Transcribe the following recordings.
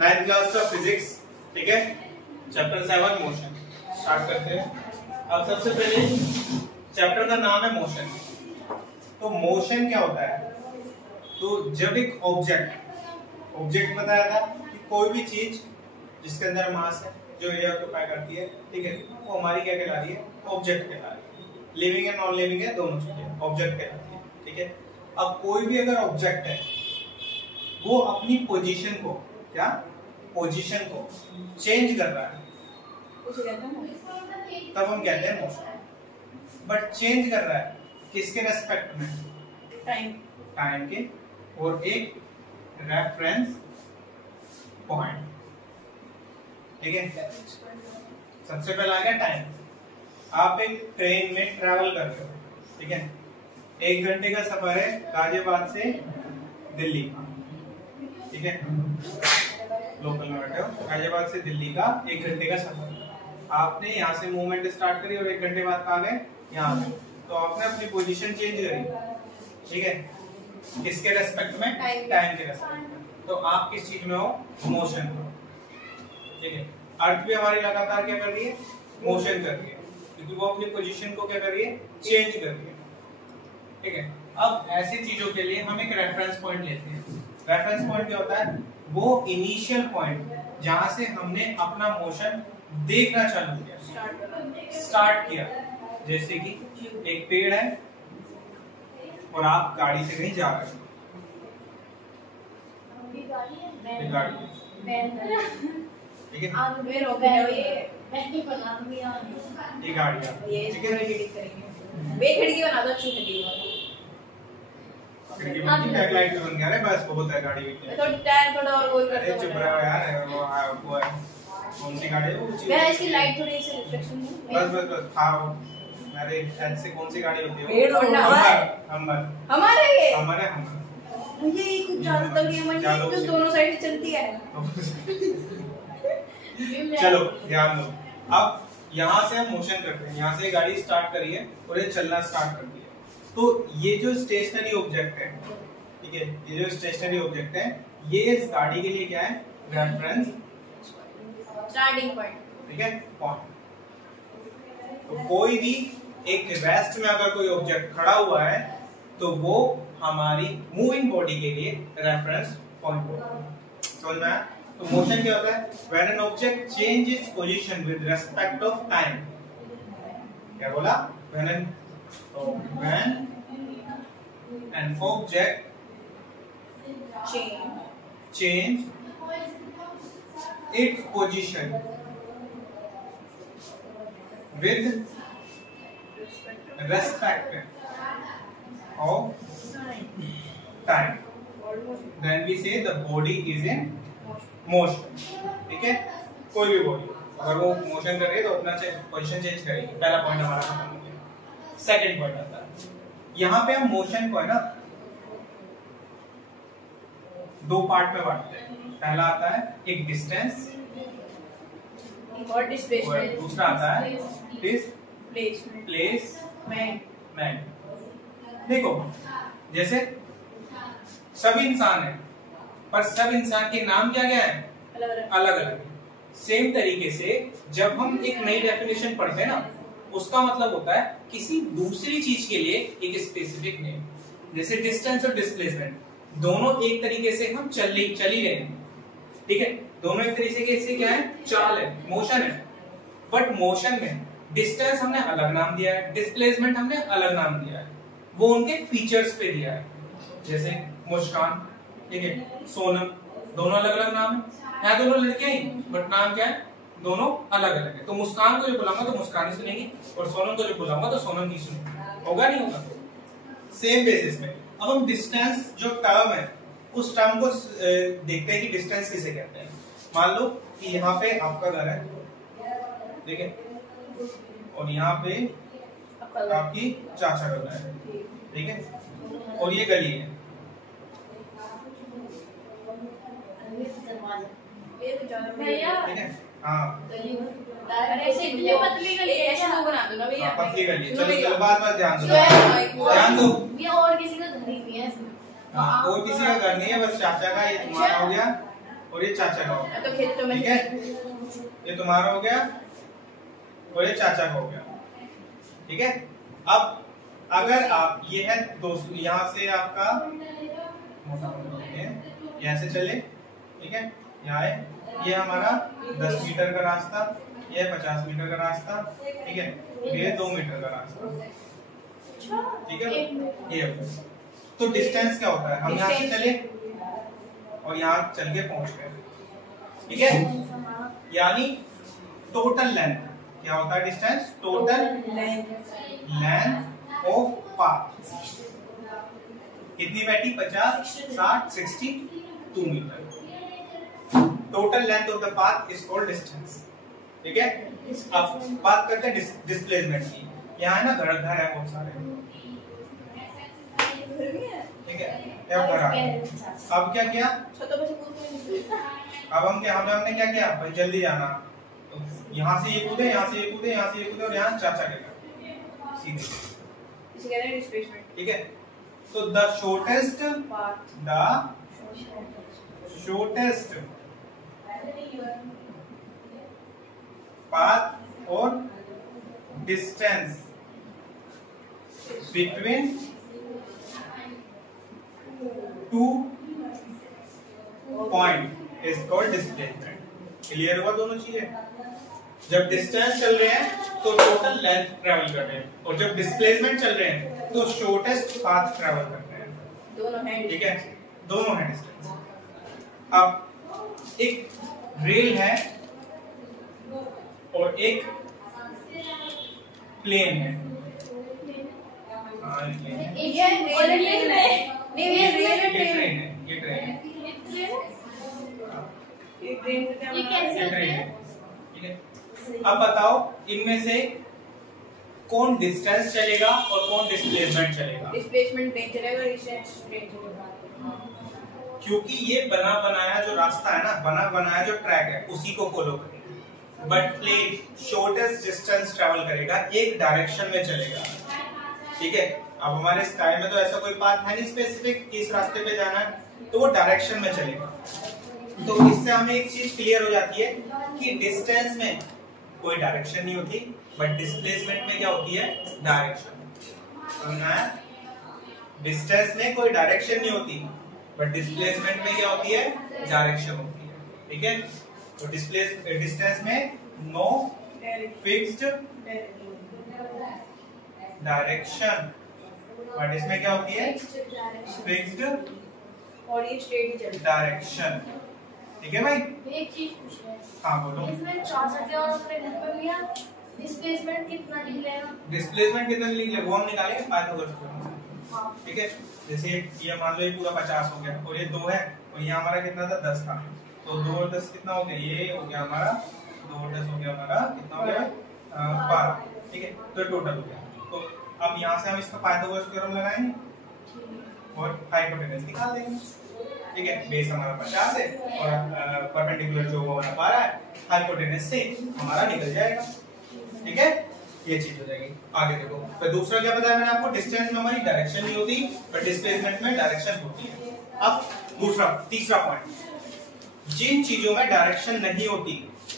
9th class का physics, ठीक है, चैप्टर 7 मोशन स्टार्ट करते हैं। अब सबसे पहले चैप्टर का नाम है मोशन। तो मोशन क्या होता है? तो जब एक ऑब्जेक्ट बताया था कि कोई भी चीज जिसके अंदर मास है, जो एरिया ऑक्यूपाई करती है, ठीक है, वो हमारी क्या कहला रही है? ऑब्जेक्ट कहला रही है। लिविंग है नॉन लिविंग है दोनों चीजें ऑब्जेक्ट कहलाती है, ठीक है। अब कोई भी अगर ऑब्जेक्ट है वो अपनी पोजीशन को चेंज कर रहा है तब हम कहते हैं मोशन। बट चेंज कर रहा है किसके रेस्पेक्ट में? टाइम के और एक रेफरेंस पॉइंट, ठीक है। सबसे पहला आ गया टाइम। आप एक ट्रेन में ट्रैवल कर रहे हो, ठीक है, 1 घंटे का सफर है गाजियाबाद से दिल्ली का, ठीक है, लोकल में बैठे हो, गाजियाबाद से दिल्ली का 1 घंटे का सफर। आपने यहाँ से मूवमेंट स्टार्ट करी और 1 घंटे बाद कहाँ गए? यहाँ पे। तो आपने अपनी पोजीशन चेंज करी, ठीक है, किसके रेस्पेक्ट में? टाइम के रेस्पेक्ट में। तो आप किस चीज में हो? मोशन में, ठीक है। अर्थ भी हमारी लगातार क्या कर रही है? मोशन कर रही है, क्योंकि वो अपनी पोजीशन को क्या कर रही है? चेंज कर रही है, ठीक है। अब ऐसी चीजों के लिए हम एक रेफरेंस पॉइंट लेते हैं। रेफरेंस पॉइंट क्या होता है? वो इनिशियल पॉइंट जहां से हमने अपना मोशन देखना चालू किया, स्टार्ट किया। जैसे कि एक पेड़ है और आप गाड़ी से कहीं जा रहे हो, गाड़ी, ठीक है, ये गाड़ी है, ठीक है, खिड़की बना दो, अच्छी खिड़की खिड़की में बैकलाइट बन गया है, बस बहुत है गाड़ी में। थोड़ा टायर थोड़ा और वो कर दो। चुप रहो यार, वो है कौन सी गाड़ी है वो? मैं इसकी लाइट थोड़ी सी रिफ्लेक्शन है। बस था मेरे शायद से कौन सी गाड़ी होती है? पेड़ होंडा हमारे ये कुछ ज्यादा तगड़ी है जो दोनों साइड से चलती है। चलो ध्यान दो। अब यहाँ से हम मोशन करते हैं, यहाँ से गाड़ी स्टार्ट करी है और ये चलना स्टार्ट कर दिया। तो ये जो स्टेशनरी ऑब्जेक्ट है, ठीक है, ये जो स्टेशनरी ऑब्जेक्ट है, ये इस गाड़ी के लिए क्या है? रेफरेंस स्टार्टिंग पॉइंट, ठीक है, पॉइंट। तो कोई भी एक रेस्ट में अगर कोई ऑब्जेक्ट खड़ा हुआ है तो वो हमारी मूविंग बॉडी के लिए रेफरेंस पॉइंट होगा। समझ में आया? तो मोशन क्या होता है? When an object change its position with respect of time. क्या बोला? When an object change its position with respect of time, then we say the body is in motion, ठीक है। कोई भी बॉडी अगर वो मोशन कर रही है तो अपना पोजीशन चेंज करेगी। पहला पॉइंट हमारा खत्म हो गया। सेकंड पॉइंट आता है, यहाँ पे हम मोशन को है ना 2 पार्ट में बांटते हैं। पहला आता है एक डिस्टेंस और डिस्प्लेसमेंट, दूसरा आता है प्लेस मैन। देखो जैसे सब इंसान है पर सब इंसान के नाम क्या क्या है? अलग अलग। सेम तरीके से जब हम एक नई डेफिनेशन पढ़ते हैं ना, उसका मतलब होता है किसी दूसरी चीज के लिए एक स्पेसिफिक नेम। जैसे डिस्टेंस और डिस्प्लेसमेंट दोनों एक तरीके से हम चल ही गए, ठीक है, दोनों एक तरीके से क्या है? चाल है, मोशन है। बट मोशन में डिस्टेंस हमने अलग नाम दिया है, डिस्प्लेसमेंट हमने अलग नाम दिया है, वो उनके फीचर्स पे दिया है। जैसे मुस्कान, ठीक है, सोनम, दोनों अलग अलग नाम है। यहाँ दोनों लड़कियां ही बट नाम क्या है? दोनों अलग अलग है। तो मुस्कान को जो बुलाऊंगा तो मुस्कान ही सुनेंगी और सोनम को जो बुलाऊंगा तो सोनम ही सुनेंगी। होगा नहीं होगा? सेम बेसिस में अब हम डिस्टेंस जो टर्म है उस टर्म को देखते हैं कि डिस्टेंस किसे कहते हैं। मान लो कि यहाँ पे आपका घर है, ठीक है, और यहाँ पे आपकी चाचा का घर है, ठीक है, और ये गली है, ठीक है, हाँ पतली गली ऐसे बना दो ना भैया, पतली गली। चलो बात ध्यान दो। ये और किसी का घर नहीं है, कोई किसी का घर नहीं है, बस चाचा का। ये तुम्हारा हो गया और ये चाचा का हो गया। तो खेत तो ठीक है, ये तुम्हारा हो गया और ये चाचा का हो गया। ठीक है, अब अगर आप ये है 200, यहाँ से आपका यहाँ से चले, ठीक है, यहाँ है, ये हमारा 10 मीटर का रास्ता, ये 50 मीटर का रास्ता, ठीक है, ये 2 मीटर का रास्ता, ठीक है। ये तो डिस्टेंस क्या होता है, हम यहाँ से चले और यहाँ चल के पहुंच गए, ठीक है। यानी टोटल लेंथ क्या होता है, distance total length of path कितनी बैठी, 50, 60, 60, 2 metre. Total length of the path is called distance, ठीक है। अब बात करते हैं डिस्प्लेसमेंट की। यहाँ है ना घर है बहुत सारे, ठीक है, अब क्या किया, अब हमने क्या किया भाई, जल्दी जाना, तो यहाँ से ये कूदे, यहाँ से ये कूदे, यहाँ से ये कूदे और यहाँ चाचा के घर सीधे, ठीक है। तो द शॉर्टेस्ट पाथ और distance between two point is called displacement. Clear हुआ दोनों चीजें। जब डिस्टेंस चल रहे हैं तो टोटल लेंथ ट्रेवल कर रहे हैं, और जब डिस्प्लेसमेंट चल रहे हैं तो शॉर्टेस्ट पाथ ट्रेवल कर रहे हैं, दोनों हैं, ठीक है, दोनों हैं डिस्टेंस। अब एक रेल है और एक प्लेन है, अब बताओ इनमें से कौन डिस्टेंस चलेगा और कौन डिस्प्लेसमेंट चलेगा। डिस्प्लेसमेंट ट्रेन चलेगा, डिस्टेंस ट्रेन चलेगा, क्योंकि ये बना बनाया जो रास्ता है ना, बना बनाया जो ट्रैक है उसी को फॉलो करेगा। But plane shortest distance travel करेगा, एक डायरेक्शन में चलेगा, ठीक है। अब हमारे स्काई में तो ऐसा कोई पाथ है नहीं स्पेसिफिक कि इस रास्ते पे जाना है, तो वो डायरेक्शन में चलेगा। तो इससे हमें एक चीज क्लियर हो जाती है कि डिस्टेंस में कोई डायरेक्शन नहीं होती, बट डिस्प्लेसमेंट में क्या होती है, डायरेक्शन। डिस्टेंस में कोई डायरेक्शन नहीं होती, बट डिस्प्लेसमेंट में क्या होती है, डायरेक्शन होती है, ठीक है। तो डिस्टेंस में नो फिक्स्ड डायरेक्शन, बट इसमें क्या होती है, फिक्स्ड और ये स्ट्रेट ही चलेगा, डायरेक्शन, ठीक है भाई। एक चीज पूछना है, हाँ बोलो। इसमें 64 और अपने घर पे भैया डिस्प्लेसमेंट कितना निकलेगा, डिस्प्लेसमेंट कितना निकले वो हम निकालेंगे पाइथागोरस थ्योरम से, ठीक है। जैसे ये मान लो ये पूरा 50 हो गया और ये 2 है और ये हमारा कितना था, 10 था, तो 2 और 10 कितना हो गया, ये हो गया हमारा 2 और 10 हो गया हमारा कितना हो गया, 12, ठीक है। तो टोटल हो गया। तो अब यहाँ से हम इसका पाइथागोरस थ्योरम लगाएंगे और हाइपोटेनस निकाल देंगे, ठीक है। बेस हमारा 50 है और परपेंडिकुलर जो वो बना पा रहा है हाइपोटेनस से हमारा निकल जाएगा, ठीक है। ये चीज हो जाएगी। आगे देखो, तो दूसरा क्या बताया मैंने आपको, डिस्टेंस में हमारी डायरेक्शन नहीं होती, पर डिस्प्लेसमेंट में डायरेक्शन होती है। अब तीसरा पॉइंट, जिन चीजों में डायरेक्शन नहीं होती,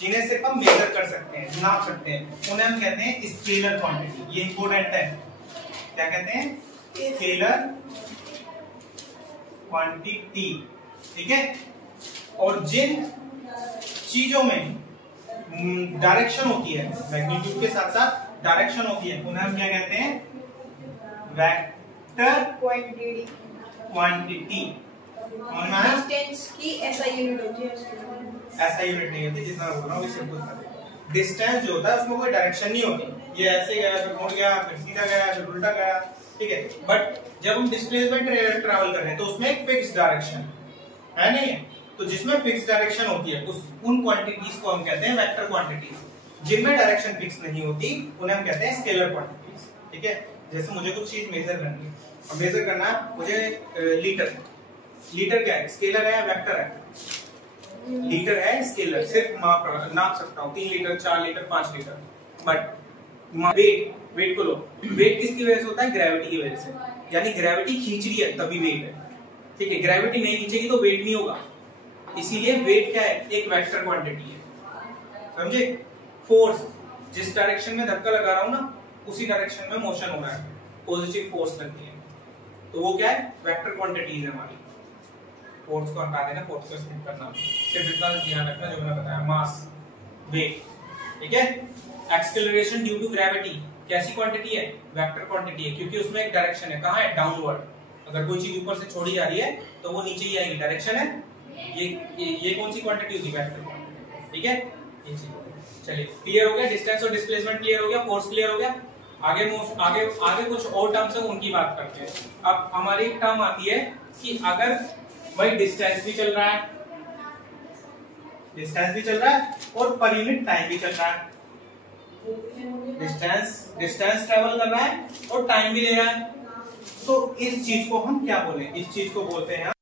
जिन्हें सिर्फ हम मेजर कर सकते हैं, नाप सकते हैं, उन्हें हम कहते हैं स्केलर क्वांटिटी। ये इंपॉर्टेंट है, क्या कहते हैं, स्केलर क्वांटिटी, ठीक है। और जिन चीजों में डायरेक्शन होती है, मैग्नीट्यूड के साथ साथ डायरेक्शन होती है, उन्हें हम क्या कहते हैं, वेक्टर क्वांटिटी। डिस्टेंस की ऐसा यूनिट होती है, ऐसा यूनिट नहीं होती, जितना बोल रहा हूँ सिंपल। डिस्टेंस जो होता है उसमें कोई डायरेक्शन नहीं होती, ये ऐसे गया फिर मुड़ गया फिर सीधा गया फिर उल्टा गया, ठीक है। बट जब हम डिस्प्लेसमेंट ट्रैवल कर रहे हैं तो उसमें एक फिक्स डायरेक्शन है, नहीं? तो जिसमें फिक्स डायरेक्शन होती है उन क्वांटिटीज को हम कहते हैं वेक्टर क्वांटिटीज। जिनमें डायरेक्शन फिक्स नहीं होती उन्हें हम कहते हैं स्केलर क्वांटिटीज, ठीक है। जैसे मुझे कुछ चीज मेजर करनी है, अब मेजर करना है मुझे लीटर क्या है, स्केलर है वेक्टर है, लीटर है स्केलर, सिर्फ नाप सकता हूँ 3 litre 4 litre 5 litre. But weight को लो, वेट किसकी वजह से होता है, ग्रेविटी की वजह से, यानी ग्रेविटी खींच रही है तभी वेट है, ठीक है। ग्रेविटी नहीं खींचेगी तो वेट नहीं होगा, इसीलिए वेट क्या है, एक वेक्टर क्वांटिटी है, समझे। फोर्स, जिस डायरेक्शन में धक्का लगा रहा हूं ना उसी डायरेक्शन में मोशन हो रहा है, पॉजिटिव फोर्स लगती है, तो वो क्या है, वेक्टर क्वांटिटीज है हमारी। फोर्स को हटा देना, फोर्स को स्किप करना, सिर्फ इतना ध्यान रखना जो मैंने बताया, मास, वेट, ठीक है। एक्सेलरेशन ड्यू टू ग्रेविटी कैसी क्वांटिटी है, वेक्टर क्वांटिटी है, क्योंकि उसमें एक डायरेक्शन है, कहां है, डाउनवर्ड। अगर कोई चीज ऊपर से छोड़ी जा रही है तो वो नीचे ही आएगी, डायरेक्शन है। ये कौन सी क्वांटिटी होती है, वेक्टर क्वांटिटी, ठीक है। ये चीज, चलिए क्लियर हो गया, डिस्टेंस और डिस्प्लेसमेंट क्लियर हो गया, फोर्स क्लियर हो गया। आगे कुछ और टर्म्स है उनकी बात करते हैं। अब हमारी एक टर्म आती है कि अगर भाई डिस्टेंस भी चल रहा है, और पर यूनिट टाइम भी चल रहा है, डिस्टेंस ट्रेवल कर रहा है और टाइम भी ले रहा है, तो इस चीज को हम क्या बोले, इस चीज को बोलते हैं